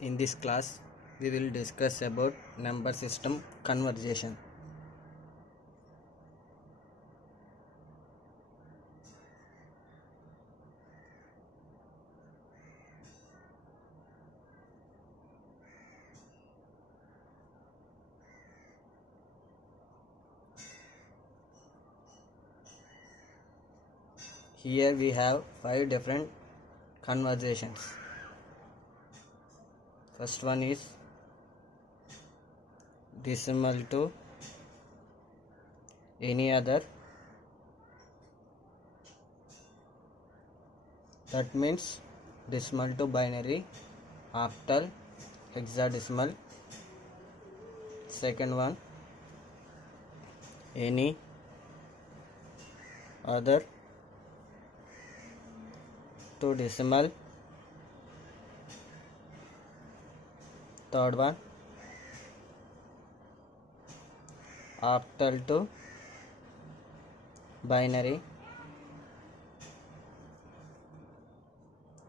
In this class, we will discuss about number system conversion. Here we have 5 different conversations. First one is decimal to any other. That means decimal to binary, octal, hexadecimal. Second one, any other to decimal. Third one, octal to binary,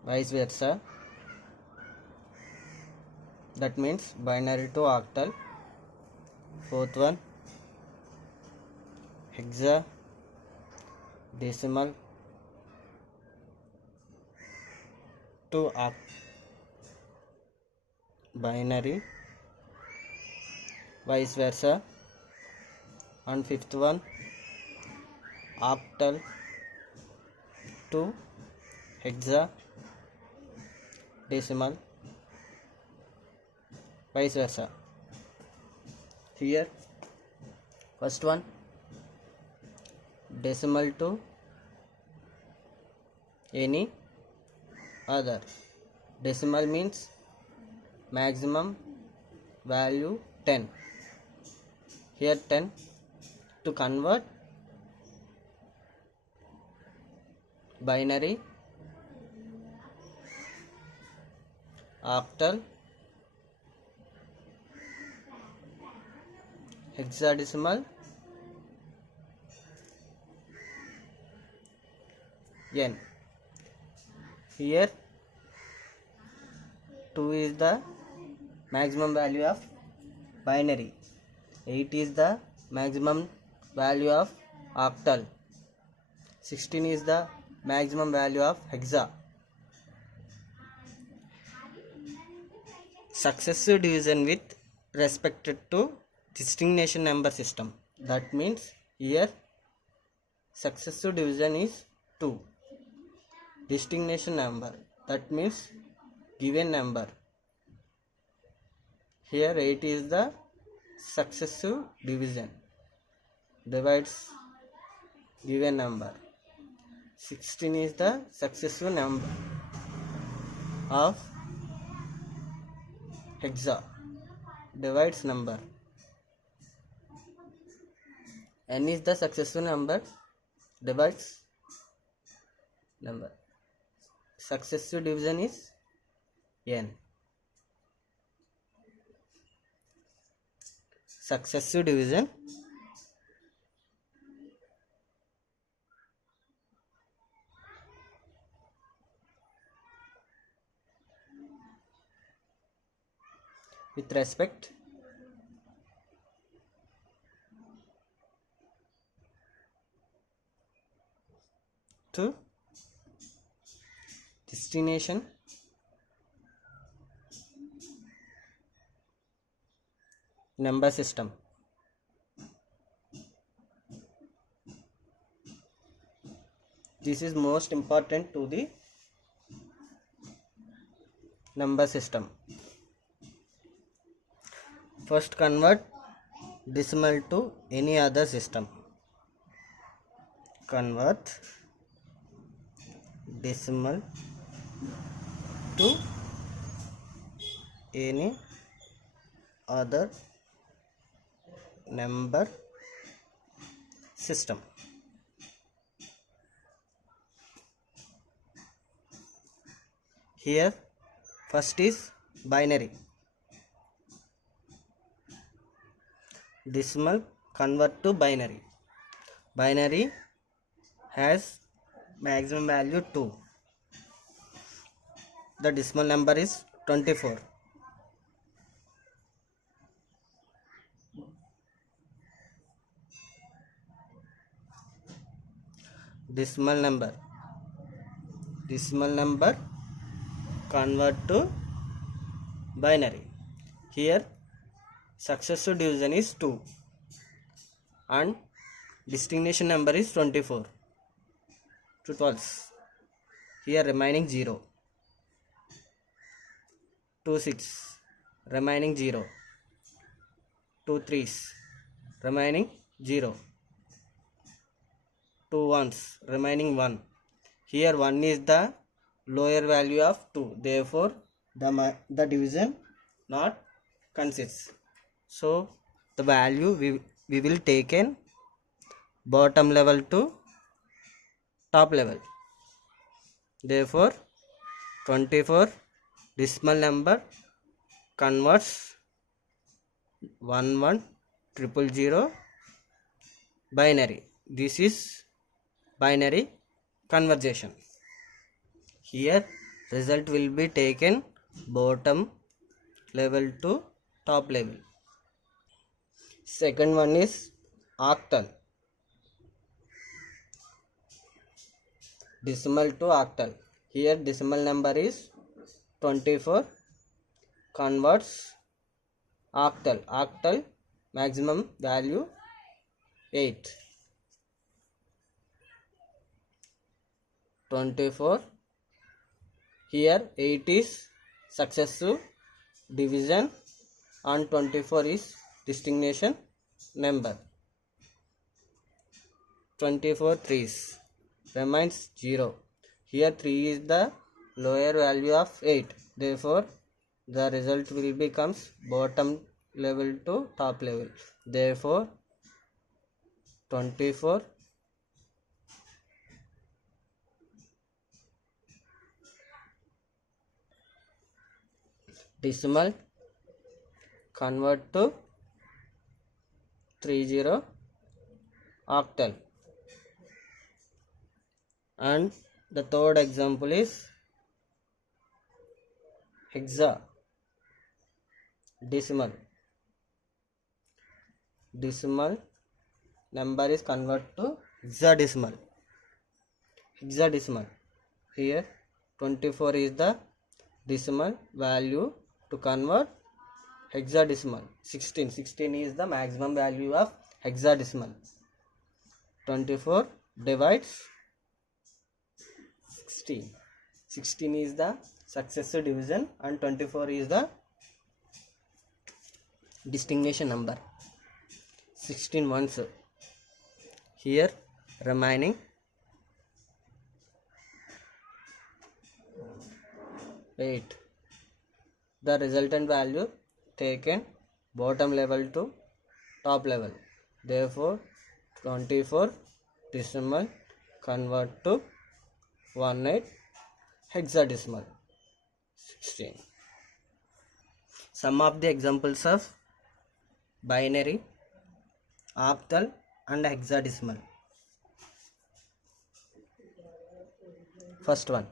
vice versa. That means binary to octal. Fourth one, hexadecimal to binary, vice versa. And fifth one, octal to hexadecimal, vice versa. Here, first one, decimal to any other. Decimal means maximum value 10. Here 10. To convert binary, octal, hexadecimal, n. Here 2 is the maximum value of binary, 8 is the maximum value of octal, 16 is the maximum value of hexa. Successive division with respect to distinction number system. That means here successive division is 2. Distinction number, that means given number. Here 8 is the successive division, divides given number. 16 is the successive number of hexa, divides number. N is the successive number, divides number. Successive division is n. Successive division with respect to destination number system. This is most important to the number system. First, convert decimal to any other system. Convert decimal to any other number system. Here first is binary. Decimal convert to binary. Binary has maximum value 2. The decimal number is 24. decimal number convert to binary. Here successive division is 2 and distinction number is 24 to 12. Here remaining 0. 2 6 remaining 0. 2 3s remaining 0. 2 1s remaining 1. Here 1 is the lower value of 2, therefore the division not consists. So the value we will take in bottom level to top level. Therefore 24 decimal number converts 11000 binary. This is binary conversion. Here result will be taken bottom level to top level. Second one is octal. Decimal to octal. Here decimal number is 24 converts octal. Octal maximum value 8. 24. Here 8 is successive division and 24 is distinction number. 24 3s remains 0. Here 3 is the lower value of 8. Therefore the result will becomes bottom level to top level. Therefore 24 decimal convert to 30 octal. And the third example is hexa decimal. Decimal number is convert to hexadecimal. Hexadecimal. Here 24 is the decimal value. To convert hexadecimal 16 is the maximum value of hexadecimal. 24 divides 16 is the successive division and 24 is the distinction number. 16 ones. Here remaining 8. The resultant value taken bottom level to top level. Therefore 24 decimal convert to 18 hexadecimal 16. Some of the examples of binary, octal and hexadecimal. First one,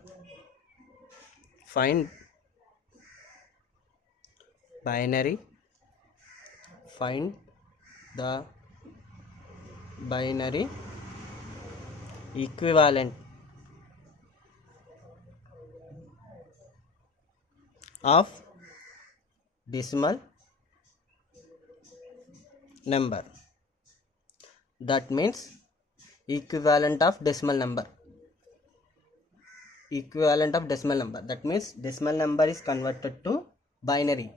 find binary. Find the binary equivalent of decimal number. That means equivalent of decimal number. Equivalent of decimal number. That means decimal number is converted to binary.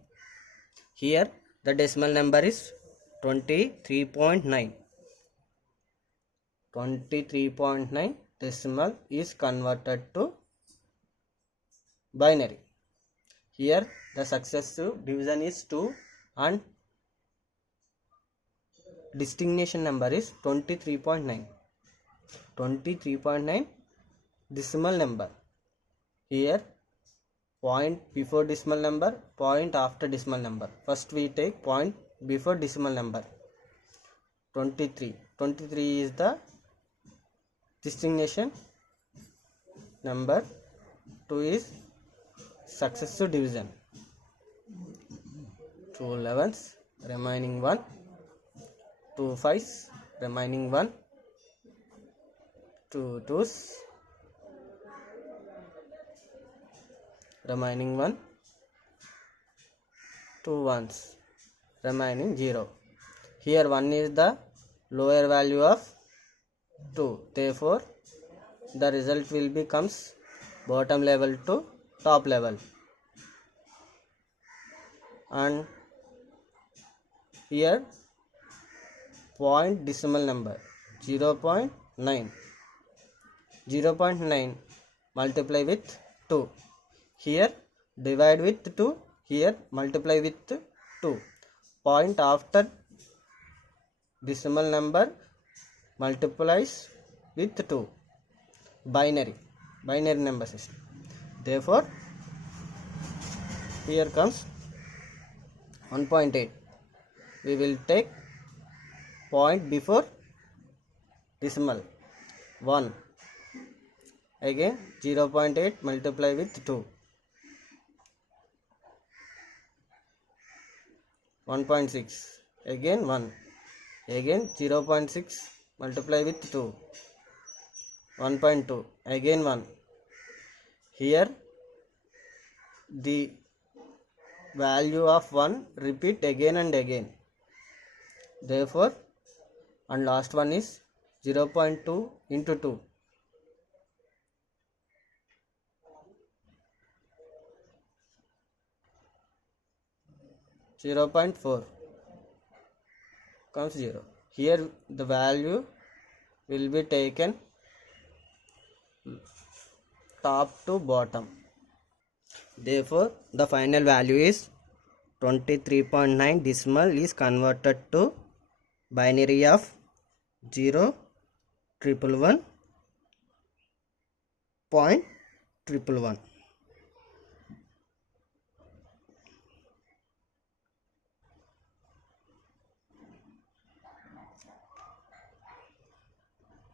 Here the decimal number is 23.9. 23.9 decimal is converted to binary. Here the successive division is 2 and distinction number is 23.9. 23.9 decimal number. Here point before decimal number, point after decimal number. First we take point before decimal number. 23. 23 is the distinction number. 2 is successive division. 2 11s remaining 1. 2 5s remaining 1. 2 twos, remaining 1, 2 ones, remaining 0. Here 1 is the lower value of 2, therefore the result will becomes bottom level to top level, and here point decimal number 0.9. 0.9 multiply with 2, here divide with 2, here multiply with 2. Point after decimal number multiplies with 2. Binary number system. Therefore here comes 1.8. We will take point before decimal 1. Again 0.8 multiply with 2. 1.6. Again 1. Again 0.6 multiply with 2. 1.2. Again 1. Here the value of 1 repeat again and again. Therefore, and last one is 0.2 into 2. 0.4 comes 0. Here the value will be taken top to bottom. Therefore, the final value is 23.9. Decimal is converted to binary of 0, 111, 0.111.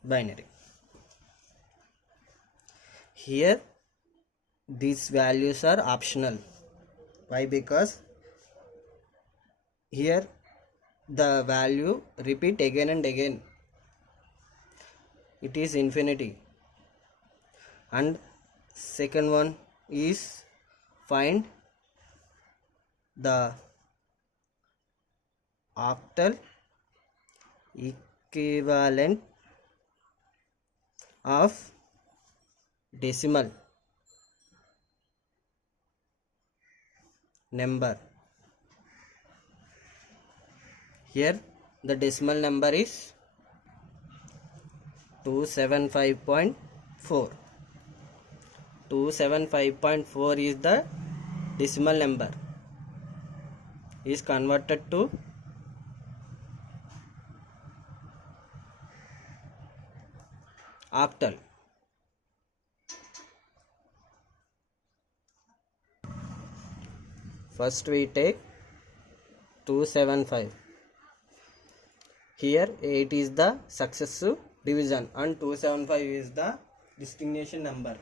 Binary. Here these values are optional. Why? Because here the value repeat again and again. It is infinity. And second one is find the octal equivalent of decimal number. Here the decimal number is 275.4. 275.4 is the decimal number, is converted to octal. First we take 275. Here 8 is the successive division and 275 is the distinction number.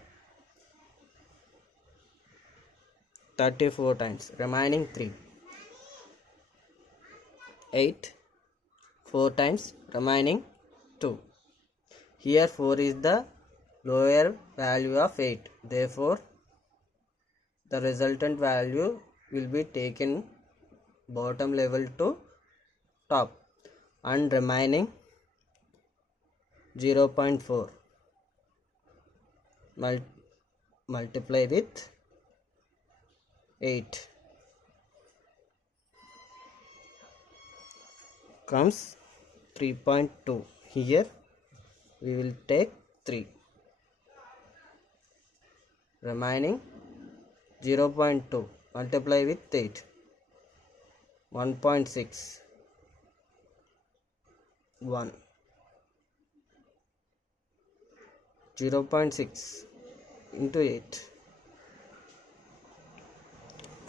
34 times, remaining 3. 8, 4 times, remaining 2. Here 4 is the lower value of 8. Therefore, the resultant value will be taken bottom level to top, and remaining 0.4 multiply with 8 comes 3.2. Here we will take 3, remaining 0.2 multiply with 8, 1.6, 1, 0.6 into 8,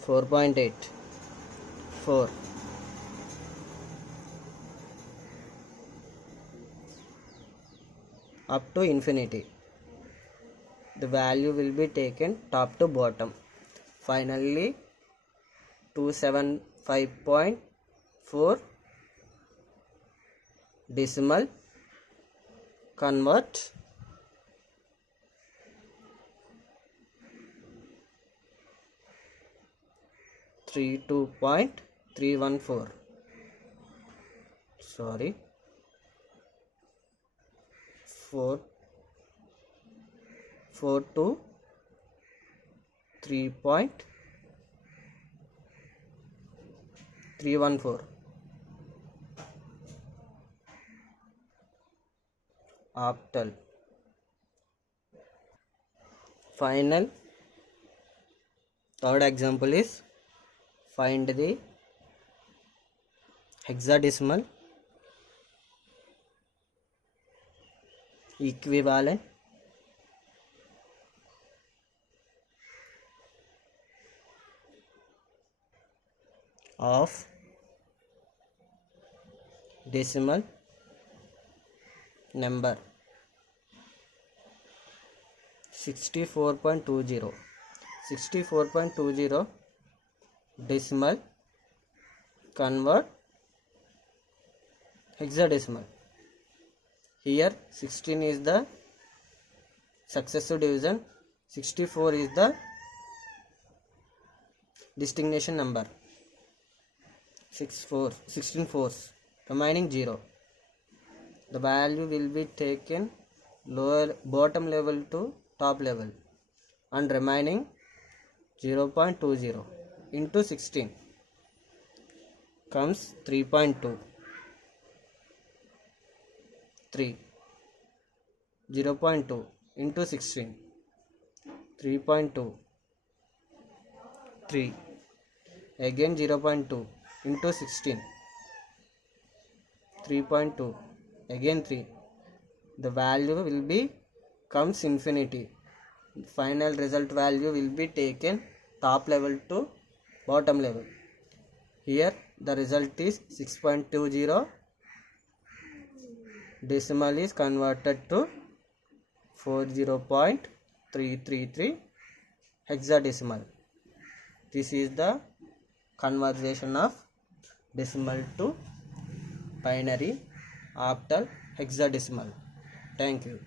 4.8, 4, up to infinity. The value will be taken top to bottom. Finally 275.4 decimal convert 32.314. Sorry, 3.14. Octal. Final third example is find the hexadecimal equivalent of decimal number 64.20. 64.20 decimal convert hexadecimal. Here 16 is the successive division, 64 is the distinction number. 16 fours, remaining 0. The value will be taken bottom level to top level, and remaining 0.20 into 16 comes 3.2. 0.2 into 16, 3.2, 3, again 0.2 into 16, 3.2, again 3. The value will be comes infinity. Final result value will be taken top level to bottom level. Here the result is 6.20. Decimal is converted to 40.333 hexadecimal. This is the conversion of decimal to binary, octal, hexadecimal. Thank you.